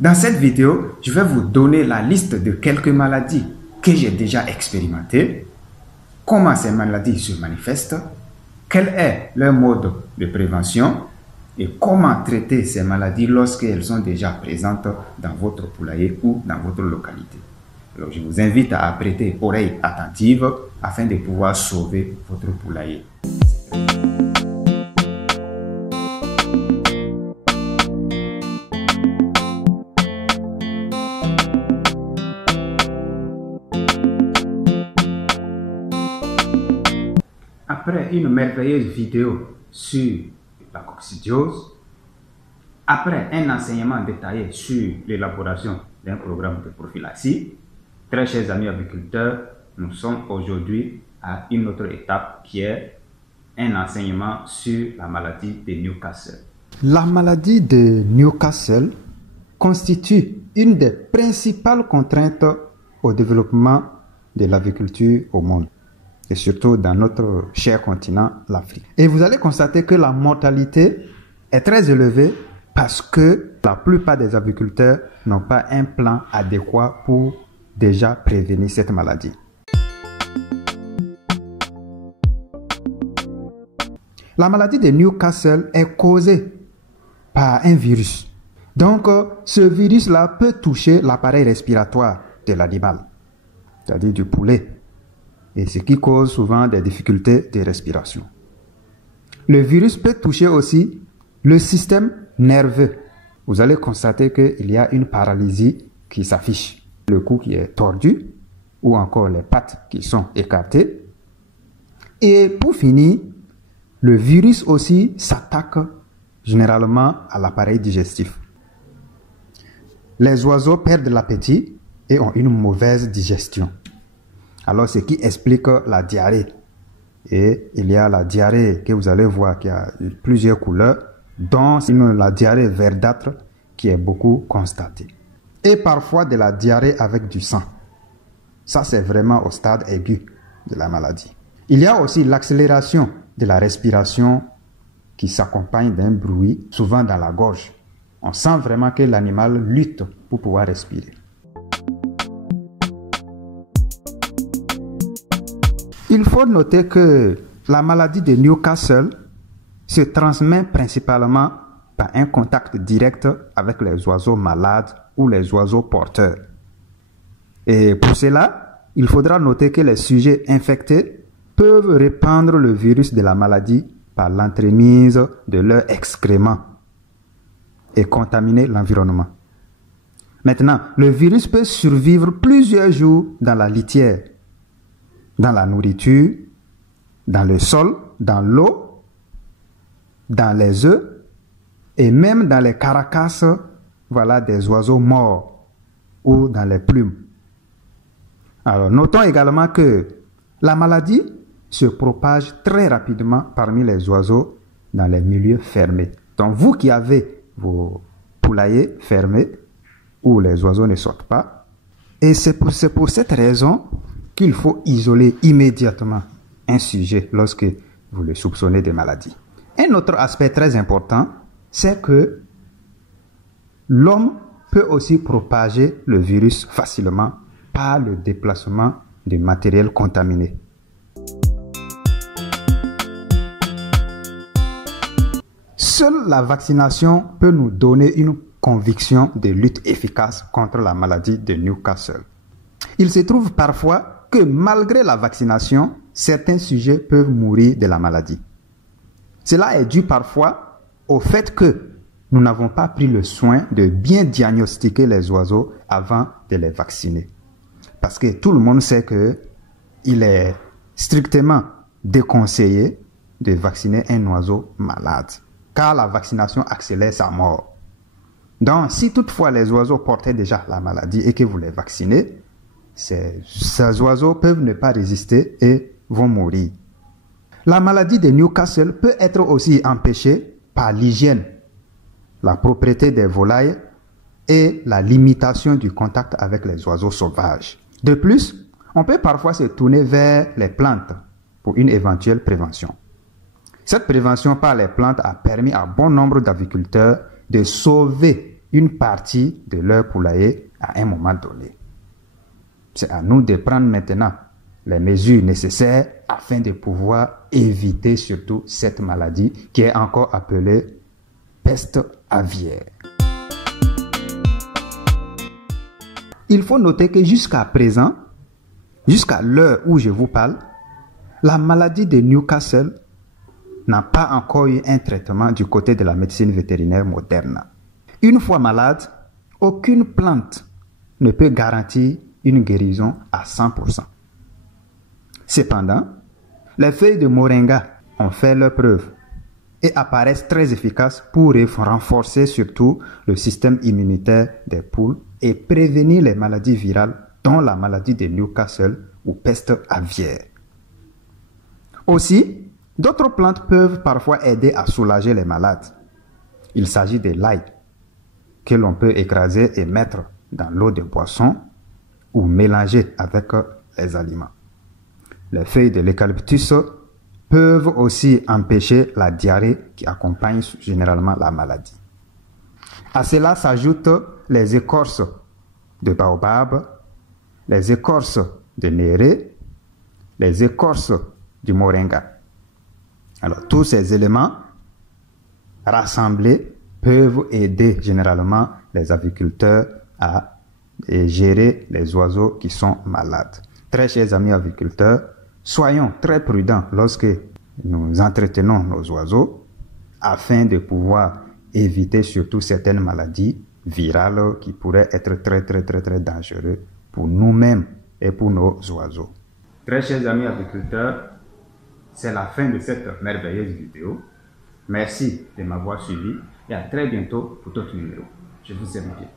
Dans cette vidéo, je vais vous donner la liste de quelques maladies que j'ai déjà expérimentées, comment ces maladies se manifestent, quel est leur mode de prévention et comment traiter ces maladies lorsqu'elles sont déjà présentes dans votre poulailler ou dans votre localité. Alors, je vous invite à prêter oreille attentive afin de pouvoir sauver votre poulailler. Après une merveilleuse vidéo sur la coccidiose, après un enseignement détaillé sur l'élaboration d'un programme de prophylaxie, très chers amis agriculteurs, nous sommes aujourd'hui à une autre étape qui est un enseignement sur la maladie de Newcastle. La maladie de Newcastle constitue une des principales contraintes au développement de l'agriculture au monde, et surtout dans notre cher continent, l'Afrique. Et vous allez constater que la mortalité est très élevée parce que la plupart des agriculteurs n'ont pas un plan adéquat pour déjà prévenir cette maladie. La maladie de Newcastle est causée par un virus. Donc, ce virus-là peut toucher l'appareil respiratoire de l'animal, c'est-à-dire du poulet, et ce qui cause souvent des difficultés de respiration. Le virus peut toucher aussi le système nerveux. Vous allez constater qu'il y a une paralysie qui s'affiche, le cou qui est tordu ou encore les pattes qui sont écartées. Et pour finir, le virus aussi s'attaque généralement à l'appareil digestif. Les oiseaux perdent l'appétit et ont une mauvaise digestion. Alors, ce qui explique la diarrhée. Et il y a la diarrhée que vous allez voir qui a plusieurs couleurs, dont la diarrhée verdâtre qui est beaucoup constatée. Et parfois de la diarrhée avec du sang. Ça, c'est vraiment au stade aigu de la maladie. Il y a aussi l'accélération de la respiration qui s'accompagne d'un bruit, souvent dans la gorge. On sent vraiment que l'animal lutte pour pouvoir respirer. Il faut noter que la maladie de Newcastle se transmet principalement par un contact direct avec les oiseaux malades ou les oiseaux porteurs. Et pour cela, il faudra noter que les sujets infectés peuvent répandre le virus de la maladie par l'entremise de leurs excréments et contaminer l'environnement. Maintenant, le virus peut survivre plusieurs jours dans la litière, dans la nourriture, dans le sol, dans l'eau, dans les œufs et même dans les carcasses, des oiseaux morts ou dans les plumes. Alors, notons également que la maladie se propage très rapidement parmi les oiseaux dans les milieux fermés. Donc, vous qui avez vos poulaillers fermés où les oiseaux ne sortent pas, et c'est pour cette raison qu'il faut isoler immédiatement un sujet lorsque vous le soupçonnez de maladie. Un autre aspect très important, c'est que l'homme peut aussi propager le virus facilement par le déplacement de matériel contaminé. Seule la vaccination peut nous donner une conviction de lutte efficace contre la maladie de Newcastle. Il se trouve parfois que malgré la vaccination, certains sujets peuvent mourir de la maladie. Cela est dû parfois au fait que nous n'avons pas pris le soin de bien diagnostiquer les oiseaux avant de les vacciner. Parce que tout le monde sait qu'il est strictement déconseillé de vacciner un oiseau malade, car la vaccination accélère sa mort. Donc, si toutefois les oiseaux portaient déjà la maladie et que vous les vaccinez, ces oiseaux peuvent ne pas résister et vont mourir. La maladie de Newcastle peut être aussi empêchée par l'hygiène, la propreté des volailles et la limitation du contact avec les oiseaux sauvages. De plus, on peut parfois se tourner vers les plantes pour une éventuelle prévention. Cette prévention par les plantes a permis à bon nombre d'agriculteurs de sauver une partie de leur poulailler à un moment donné. C'est à nous de prendre maintenant les mesures nécessaires afin de pouvoir éviter surtout cette maladie qui est encore appelée peste aviaire. Il faut noter que jusqu'à présent, jusqu'à l'heure où je vous parle, la maladie de Newcastle n'a pas encore eu un traitement du côté de la médecine vétérinaire moderne. Une fois malade, aucune plante ne peut garantir une guérison à 100%. Cependant, les feuilles de moringa ont fait leur preuve et apparaissent très efficaces pour renforcer surtout le système immunitaire des poules et prévenir les maladies virales, dont la maladie de Newcastle ou peste aviaire. Aussi, d'autres plantes peuvent parfois aider à soulager les malades. Il s'agit de l'ail, que l'on peut écraser et mettre dans l'eau de boisson ou mélanger avec les aliments. Les feuilles de l'eucalyptus peuvent aussi empêcher la diarrhée qui accompagne généralement la maladie. À cela s'ajoutent les écorces de baobab, les écorces de néré, les écorces du moringa. Alors, tous ces éléments rassemblés peuvent aider généralement les aviculteurs à gérer les oiseaux qui sont malades. Très chers amis aviculteurs, soyons très prudents lorsque nous entretenons nos oiseaux afin de pouvoir éviter surtout certaines maladies virales qui pourraient être très dangereuses pour nous-mêmes et pour nos oiseaux. Très chers amis aviculteurs, c'est la fin de cette merveilleuse vidéo. Merci de m'avoir suivi et à très bientôt pour d'autres numéros. Je vous aime bien.